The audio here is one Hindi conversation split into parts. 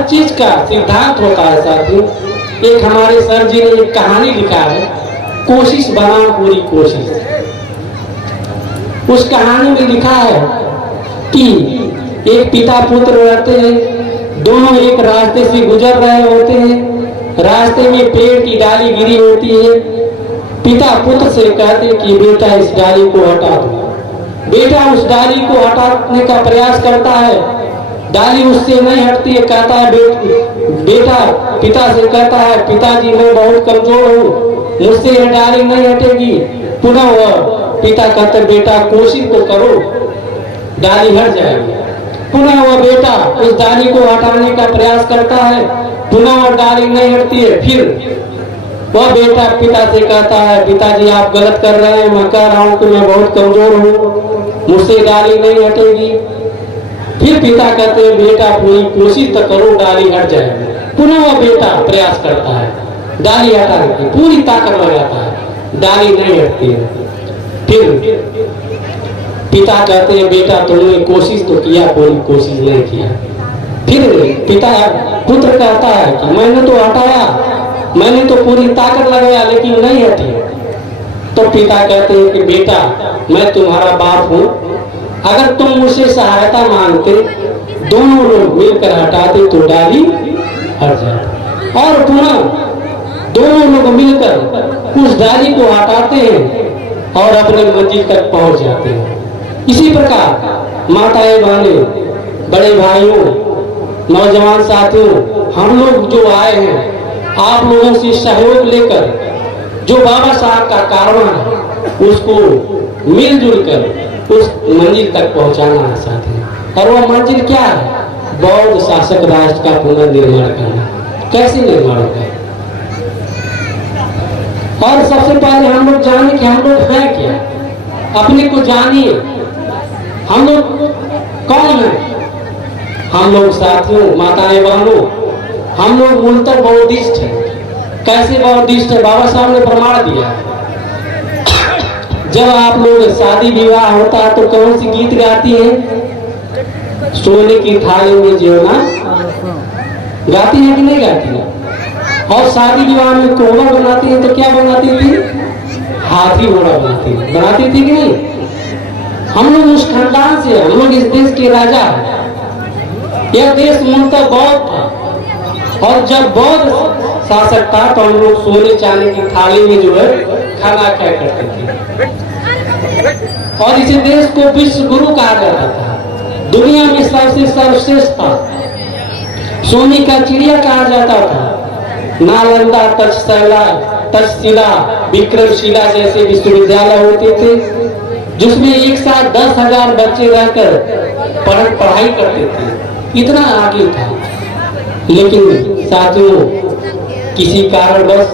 हर चीज का सिद्धांत होता है साथियों। एक हमारे सर जी ने एक कहानी लिखा है, कोशिश बनाओ पूरी कोशिश। उस कहानी में लिखा है कि एक पिता पुत्र रहते हैं, दोनों एक रास्ते से गुजर रहे होते हैं। रास्ते में पेड़ की डाली गिरी होती है। पिता पुत्र से कहते कि बेटा इस डाली को हटा दो। बेटा उस डाली को हटाने का प्रयास करता है, डाली उससे नहीं हटती है। कहता है बेटा पिता से कहता है, पिताजी मैं बहुत कमजोर हूँ, मुझसे यह डाली नहीं हटेगी। पुनः वह पिता कहते बेटा कोशिश तो करो, डाली हट जाएगी। पुनः वह बेटा उस डाली को हटाने का प्रयास करता है, पुनः वह डाली नहीं हटती है। फिर वह बेटा पिता से कहता है, पिताजी आप गलत कर रहे हैं, मैं कह रहा हूँ कि मैं बहुत कमजोर हूँ, मुझसे डाली नहीं हटेगी। फिर पिता कहते हैं बेटा पूरी कोशिश तो करो, डाली हट जाएगी। पुनः वह बेटा प्रयास करता है, डाली हटाने की पूरी ताकत लगाता है, डाली नहीं हटती है। फिर पिता कहते हैं बेटा तुमने कोशिश तो किया, पूरी कोशिश नहीं किया। फिर पिता पुत्र कहता है कि मैंने तो हटाया, मैंने तो पूरी ताकत लगाया, लेकिन नहीं हटी। तो पिता कहते हैं कि बेटा मैं तुम्हारा बाप हूँ, अगर तुम मुझसे सहायता मांगते, दोनों लोग मिलकर हटाते तो डाली हट जाती। और पुनः दोनों लोग मिलकर उस डाली को हटाते हैं और अपने मंजिल तक पहुंच जाते हैं। इसी प्रकार माताएं बहनें, बड़े भाइयों, नौजवान साथियों, हम लोग जो आए हैं आप लोगों से सहयोग लेकर जो बाबा साहब का कारवां है उसको मिलजुल कर उस मंजिल तक पहुंचाना है साथियों। और वह मंजिल क्या है? बौद्ध शासक राष्ट्र का पुनर्निर्माण करना। कैसे निर्माण होगा? और सबसे पहले हम लोग जाने कि हम लोग हैं क्या, अपने को जानिए, हम लोग कौन हैं। हम लोग साथियों, माताएं बहनों, हम लोग मूलतः बौद्धिस्ट हैं। कैसे बौद्धिस्ट है? बाबा साहब ने प्रमाण दिया। जब आप लोग शादी विवाह होता है तो कौन सी गीत गाती है? सोने की थाली में जीवना गाती है कि नहीं गाती है? और शादी विवाह में कोहबर बनाती है तो क्या बनाती थी? हाथी घोड़ा बनाती थी कि नहीं? हम लोग उस खानदान से, हम लोग इस देश के राजा हैं। यह देश मूलतः बौद्ध था और जब बौद्ध शासक था तो हम लोग सोने चांदी की थाली में जो है खाना खाया करते थे। और इसी देश को विश्व गुरु कहा जाता था, दुनिया में सबसे सर्वश्रेष्ठ था, सोने का चिड़िया कहा जाता था। नालंदा, तक्षशिला, विक्रमशिला जैसे विश्वविद्यालय होते थे जिसमें एक साथ 10,000 बच्चे रहकर पढ़ाई करते थे। इतना आगे था। लेकिन साथियों, किसी कारणवश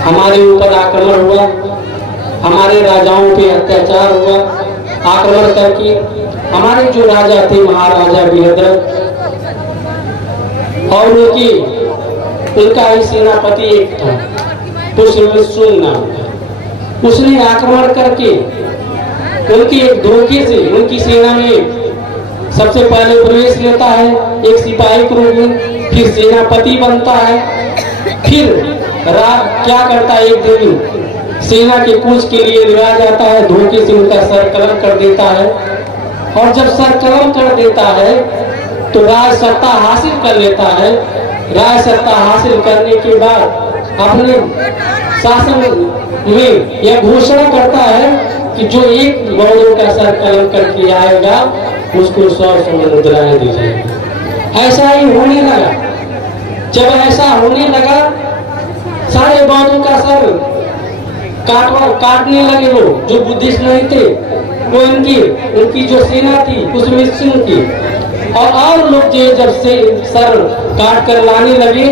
हमारे ऊपर आक्रमण हुआ, हमारे राजाओं पे अत्याचार हुआ। आक्रमण करके हमारे जो राजा थे, महाराजा वीरभद्र, और उनका ही सेनापति एक था पुष्यमित्र नाम का, उसने आक्रमण करके उनके एक धोखे से उनकी सेना में सबसे पहले प्रवेश लेता है एक सिपाही के रूप में, फिर सेनापति बनता है। फिर क्या करता है, एक दिन सेना के कूच के लिए लिया जाता है, धोखे से उनका सर कलम कर देता है। और जब सर कलम कर देता है तो राज सत्ता हासिल कर लेता है। राज सत्ता हासिल करने के बाद अपने शासन में यह घोषणा करता है कि जो एक बौद्धों का सर कलम करके आएगा उसको 100 मुद्राएं दी जाएगी। ऐसा ही होने लगा। जब ऐसा होने लगा, सारे बौद्धों का सर काटने लगे लोग जो बुद्धिस्ट नहीं थे, वो उनकी जो सेना थी उसमें सिंह की, और लोग जो जब से सर काट कर लाने लगे,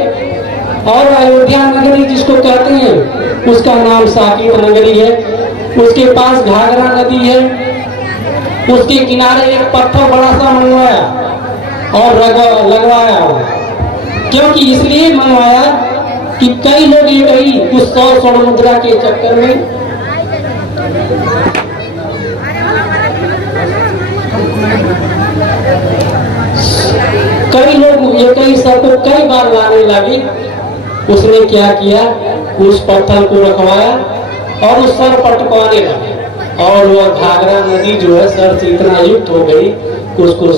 और अयोध्या नगरी जिसको कहते हैं उसका नाम साकेत नगरी है, उसके पास घाघरा नदी है, उसके किनारे एक पत्थर बड़ा सा मनवाया और लगवाया। क्योंकि इसलिए मनवाया कि कई लोग ये कही उस 100 स्वर्ण मुद्रा के चक्कर में कई लोग एक ही सर को कई बार लाने लगे। उसने क्या किया, उस पत्थर को रखवाया और उस सर पटकवाने लगे और वह घाघरा नदी जो है सर से इतना युक्त हो गई, उसको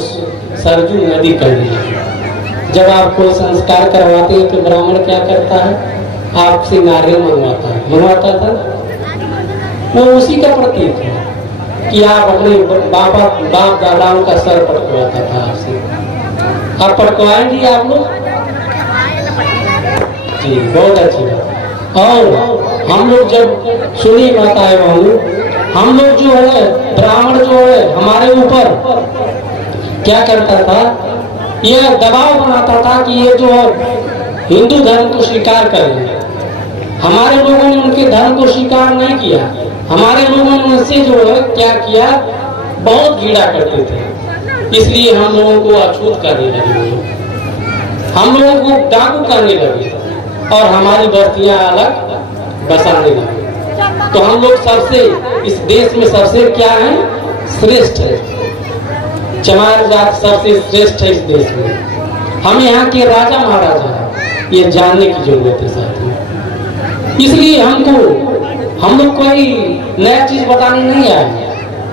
सरजू नदी कहने लगी। जब आप कोई संस्कार करवाते हैं तो ब्राह्मण क्या करता है, आपसे नारियल मंगवाता था। वो उसी का प्रतीक है कि आप अपने बाप दादाओं का सर पटकवाता था आपसे। आप पटकवाएंगे आप लोग जी, बहुत अच्छी बात। और हम लोग जब सुनी माता है हम लोग जो है ब्राह्मण जो है हमारे ऊपर क्या करता था, यह दबाव बनाता था कि ये जो हिंदू धर्म को स्वीकार करें। हमारे लोगों ने उनके धर्म को स्वीकार नहीं किया। हमारे लोगों ने उनसे जो है क्या किया, बहुत घृणा करते थे। इसलिए हम लोगों को अछूत करने लगे, हम लोगों को डाकू करने लगे और हमारी बस्तियां अलग बसाने लगे। तो हम लोग सबसे इस देश में सबसे क्या है, श्रेष्ठ है। चमार जात सबसे श्रेष्ठ है इस देश में। हमें यहाँ के राजा महाराजा है, ये जानने की जरूरत है साथियों। इसलिए हम लोग कोई नया चीज बताने नहीं आए,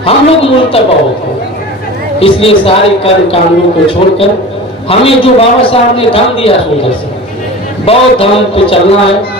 हम लोग मूलतः बहुत हैं। इसलिए सारे कर्म कांडों को छोड़कर हमें जो बाबा साहब ने धर्म दिया सुंदर से, बौद्ध धर्म पे चलना है।